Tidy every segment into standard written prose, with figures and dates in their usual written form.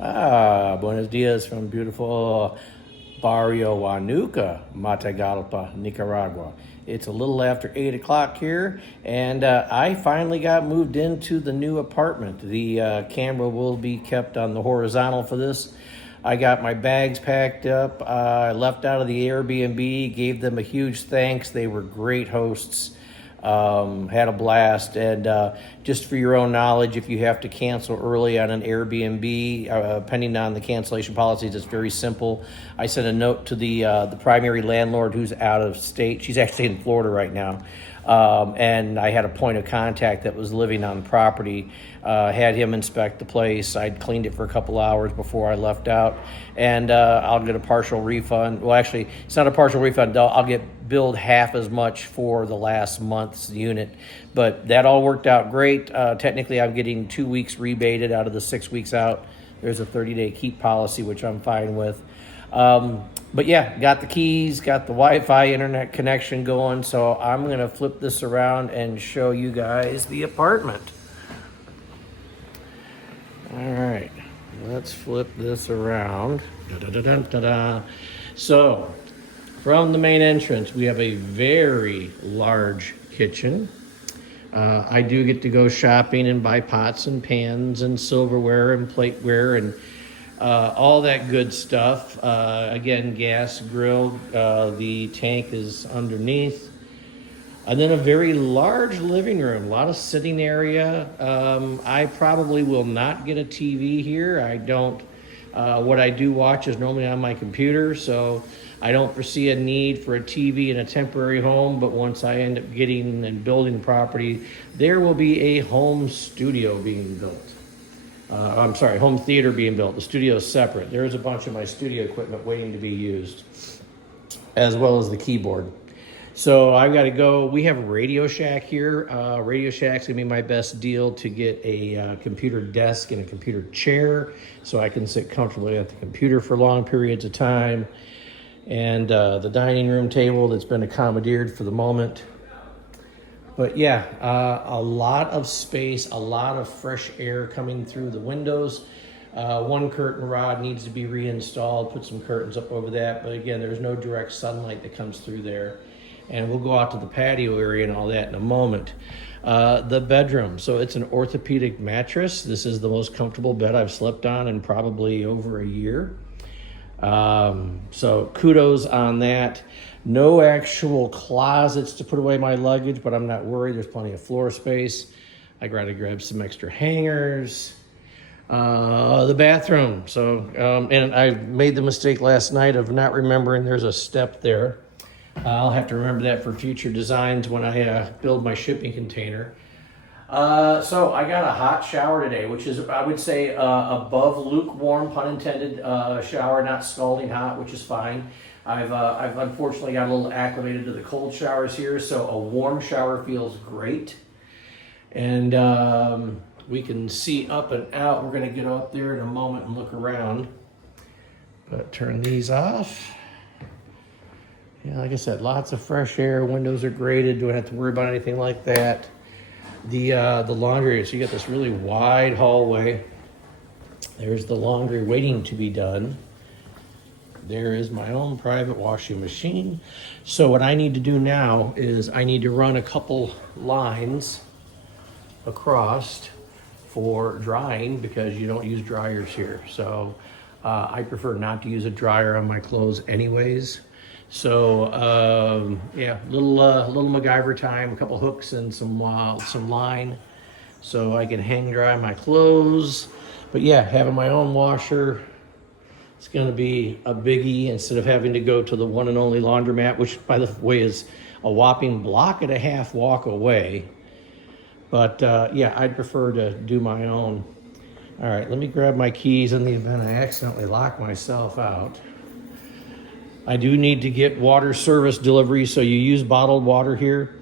Buenos dias from beautiful barrio Guanuca, Matagalpa, Nicaragua. It's a little after 8 o'clock here, and I finally got moved into the new apartment. The camera will be kept on the horizontal for this. I got my bags packed up. I left out of the Airbnb, gave them a huge thanks. They were great hosts. Had a blast. And just for your own knowledge, if you have to cancel early on an Airbnb, depending on the cancellation policies, it's very simple. I sent a note to the primary landlord who's out of state. She's actually in Florida right now. And I had a point of contact that was living on the property, had him inspect the place. I'd cleaned it for a couple hours before I left out, and I'll get a partial refund. Well, actually, it's not a partial refund. I'll get billed half as much for the last month's unit, but that all worked out great. Technically, I'm getting 2 weeks rebated out of the 6 weeks out. There's a 30-day keep policy, which I'm fine with. But yeah, got the keys, got the Wi-Fi internet connection going, so I'm going to flip this around and show you guys the apartment. All right, let's flip this around. Da-da-da-da-da-da. So, from the main entrance, we have a very large kitchen. I do get to go shopping and buy pots and pans and silverware and plateware and all that good stuff. Again, gas grill. The tank is underneath. And then a very large living room, a lot of sitting area. I probably will not get a TV here. I don't. What I do watch is normally on my computer, so I don't foresee a need for a TV in a temporary home, but once I end up getting and building property, there will be a home studio being built. Home theater being built. The studio is separate. There is a bunch of my studio equipment waiting to be used, as well as the keyboard. So I've got to go. We have a Radio Shack here. Radio Shack's gonna be my best deal to get a computer desk and a computer chair, so I can sit comfortably at the computer for long periods of time. And the dining room table that's been accommodated for the moment. But yeah, a lot of space, a lot of fresh air coming through the windows. One curtain rod needs to be reinstalled, put some curtains up over that. But again, there's no direct sunlight that comes through there. And we'll go out to the patio area and all that in a moment. The bedroom, so it's an orthopedic mattress. This is the most comfortable bed I've slept on in probably over a year. So kudos on that. No actual closets to put away my luggage, but I'm not worried. There's plenty of floor space. I got to grab some extra hangers. The bathroom. So, and I made the mistake last night of not remembering there's a step there. I'll have to remember that for future designs when I build my shipping container. So I got a hot shower today, which is, I would say, above lukewarm, pun intended, shower, not scalding hot, which is fine. I've unfortunately got a little acclimated to the cold showers here, so a warm shower feels great. And we can see up and out. We're going to get up there in a moment and look around. But turn these off. Yeah, like I said, lots of fresh air. Windows are graded. Don't have to worry about anything like that. The laundry area, so you got this really wide hallway. There's the laundry waiting to be done. There is my own private washing machine. So what I need to do now is I need to run a couple lines across for drying because you don't use dryers here. So I prefer not to use a dryer on my clothes anyways. So yeah, little MacGyver time, a couple hooks and some line so I can hang dry my clothes. But yeah, having my own washer, it's going to be a biggie instead of having to go to the one and only laundromat, which by the way is a whopping block and a half walk away. But yeah, I'd prefer to do my own. All right, let me grab my keys in the event I accidentally lock myself out. I do need to get water service delivery, so you use bottled water here.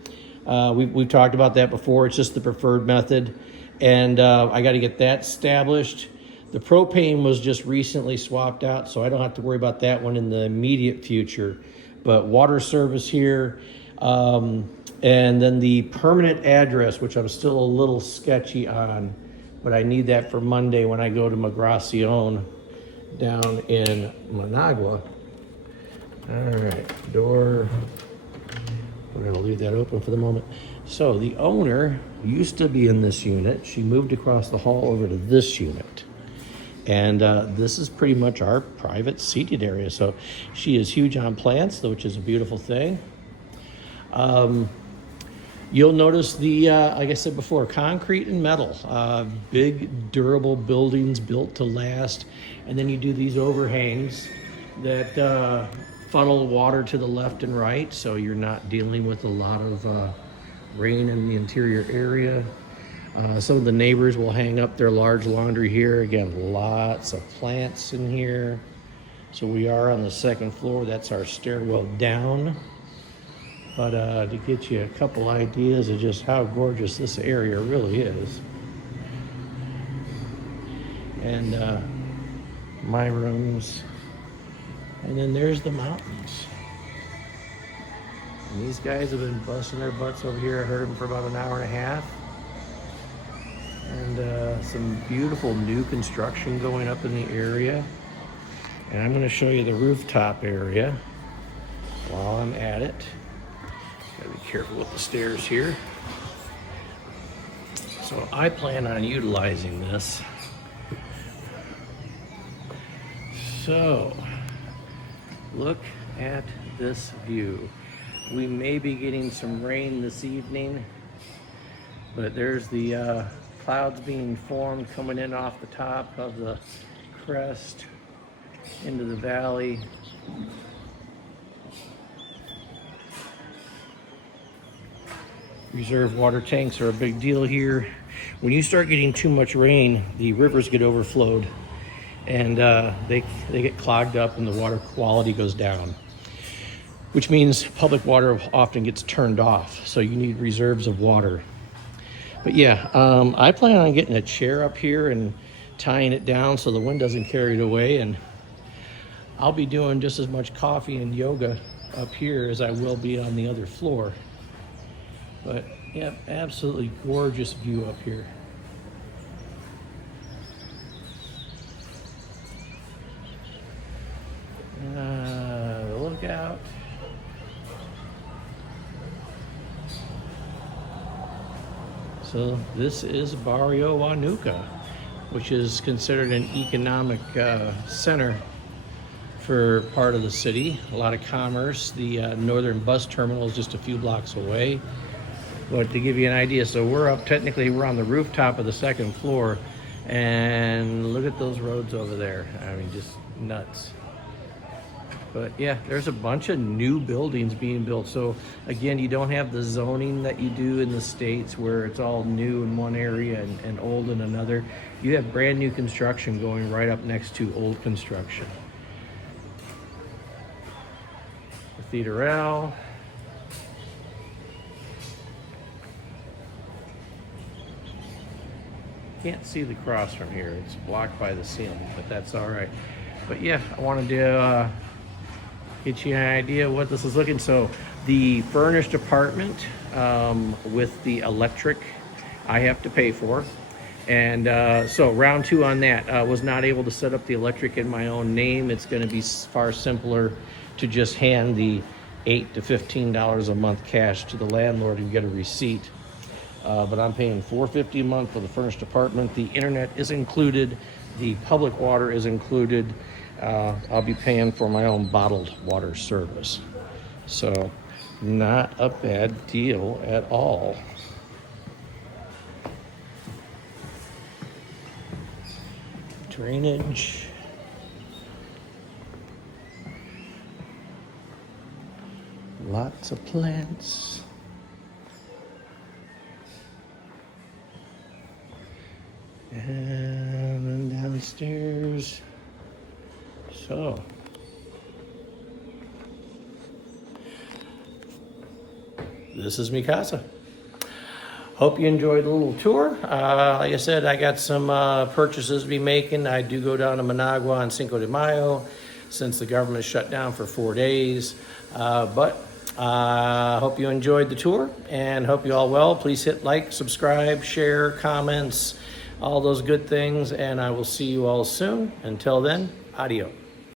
We've talked about that before. It's just the preferred method. And I got to get that established. The propane was just recently swapped out, so I don't have to worry about that one in the immediate future. But water service here. And then the permanent address, which I'm still a little sketchy on, but I need that for Monday when I go to Migracion down in Managua. All right, door. We're gonna leave that open for the moment. So the owner used to be in this unit. She moved across the hall over to this unit. And this is pretty much our private seated area. So she is huge on plants, which is a beautiful thing. You'll notice the, like I said before, concrete and metal, big durable buildings built to last. And then you do these overhangs that funnel water to the left and right. So you're not dealing with a lot of rain in the interior area. Some of the neighbors will hang up their large laundry here. Again, lots of plants in here. So we are on the second floor. That's our stairwell down. But to get you a couple ideas of just how gorgeous this area really is. And my rooms. And then there's the mountains. And these guys have been busting their butts over here. I heard them for about an hour and a half. And some beautiful new construction going up in the area. And I'm going to show you the rooftop area while I'm at it. Gotta be careful with the stairs here. So I plan on utilizing this. So look at this view. We may be getting some rain this evening, but there's the clouds being formed coming in off the top of the crest into the valley. Reserve water tanks are a big deal here. When you start getting too much rain, the rivers get overflowed and they get clogged up and the water quality goes down, which means public water often gets turned off. So you need reserves of water. But yeah, I plan on getting a chair up here and tying it down so the wind doesn't carry it away. And I'll be doing just as much coffee and yoga up here as I will be on the other floor. But yeah, absolutely gorgeous view up here. Look out. So this is Barrio Guanuca, which is considered an economic center for part of the city. A lot of commerce. The northern bus terminal is just a few blocks away. But to give you an idea, so we're on the rooftop of the second floor, and look at those roads over there. I mean, just nuts. But yeah, there's a bunch of new buildings being built. So again, you don't have the zoning that you do in the States where it's all new in one area and old in another. You have brand new construction going right up next to old construction. Cathedral. Can't see the cross from here. It's blocked by the ceiling, but that's all right. But yeah, I wanted to get you an idea of what this is looking. So the furnished apartment with the electric I have to pay for. And so round two on that, was not able to set up the electric in my own name. It's going to be far simpler to just hand the $8 to $15 a month cash to the landlord and get a receipt. But I'm paying $450 a month for the furnished apartment. The internet is included. The public water is included. I'll be paying for my own bottled water service. So not a bad deal at all. Drainage. Lots of plants. And then downstairs. So this is mi casa. Hope you enjoyed the little tour. Like I said, I got some purchases to be making. I do go down to Managua on Cinco de Mayo since the government shut down for 4 days. But hope you enjoyed the tour and hope you all well. Please hit like, subscribe, share, comments. all those good things, and I will see you all soon. Until then, adios.